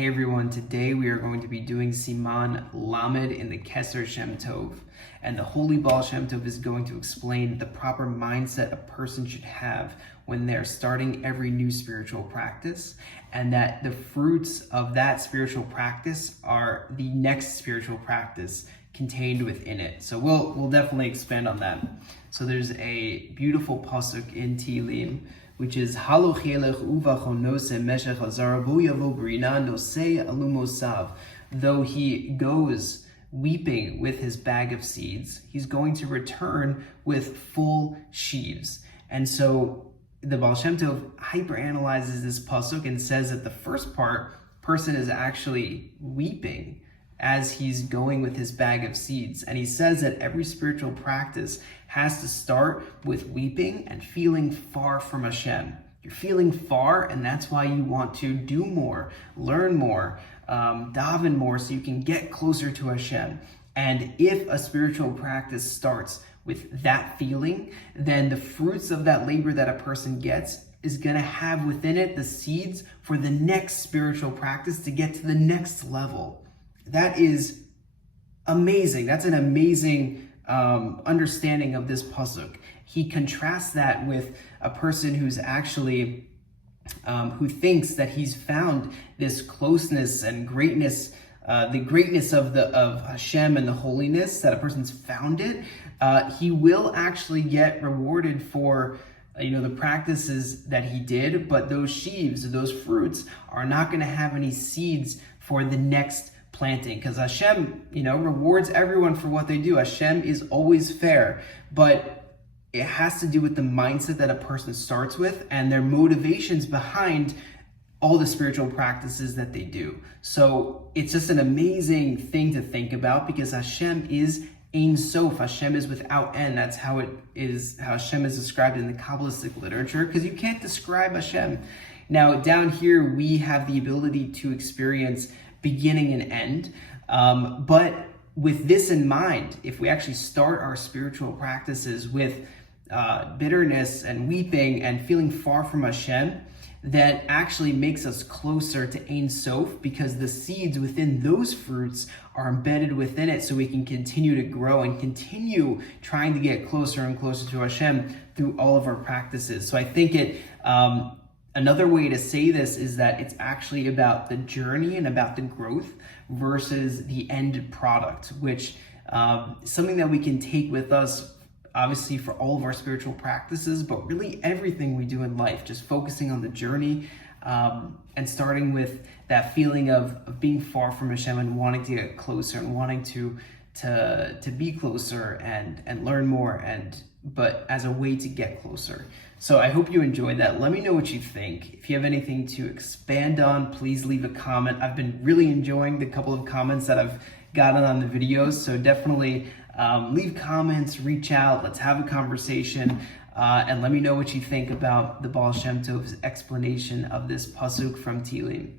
Hey everyone, today we are going to be doing Siman Lamed in the Keser Shem Tov. And the Holy Baal Shem Tov is going to explain the proper mindset a person should have when they're starting every new spiritual practice, and that the fruits of that spiritual practice are the next spiritual practice contained within it. So we'll definitely expand on that. So there's a beautiful pasuk in Tehillim, which is though he goes weeping with his bag of seeds, he's going to return with full sheaves. And so the Baal Shem Tov hyperanalyzes this pasuk and says that the first person is actually weeping as he's going with his bag of seeds. And he says that every spiritual practice has to start with weeping and feeling far from Hashem. You're feeling far, and that's why you want to do more, learn more, daven more, so you can get closer to Hashem. And if a spiritual practice starts with that feeling, then the fruits of that labor that a person gets is going to have within it the seeds for the next spiritual practice to get to the next level. That is amazing. That's an amazing understanding of this pasuk. He contrasts that with a person who's actually who thinks that he's found this closeness and greatness, the greatness of Hashem and the holiness, that a person's found it. He will actually get rewarded for the practices that he did, but those sheaves, those fruits, are not going to have any seeds for the next planting, because Hashem, rewards everyone for what they do. Hashem is always fair, but it has to do with the mindset that a person starts with and their motivations behind all the spiritual practices that they do. So it's just an amazing thing to think about, because Hashem is Ein Sof. Hashem is without end. That's how Hashem is described in the Kabbalistic literature, because you can't describe Hashem. Now, down here, we have the ability to experience beginning and end. But with this in mind, if we actually start our spiritual practices with bitterness and weeping and feeling far from Hashem, that actually makes us closer to Ein Sof, because the seeds within those fruits are embedded within it, so we can continue to grow and continue trying to get closer and closer to Hashem through all of our practices. So I think another way to say this is that it's actually about the journey and about the growth versus the end product, which is something that we can take with us, obviously, for all of our spiritual practices, but really everything we do in life, just focusing on the journey and starting with that feeling of being far from Hashem and wanting to get closer and wanting to be closer and learn more, but as a way to get closer. So I hope you enjoyed that. Let me know what you think. If you have anything to expand on, please leave a comment. I've been really enjoying the couple of comments that I've gotten on the videos, so definitely leave comments, reach out, let's have a conversation, and let me know what you think about the Baal Shem Tov's explanation of this pasuk from Tehillim.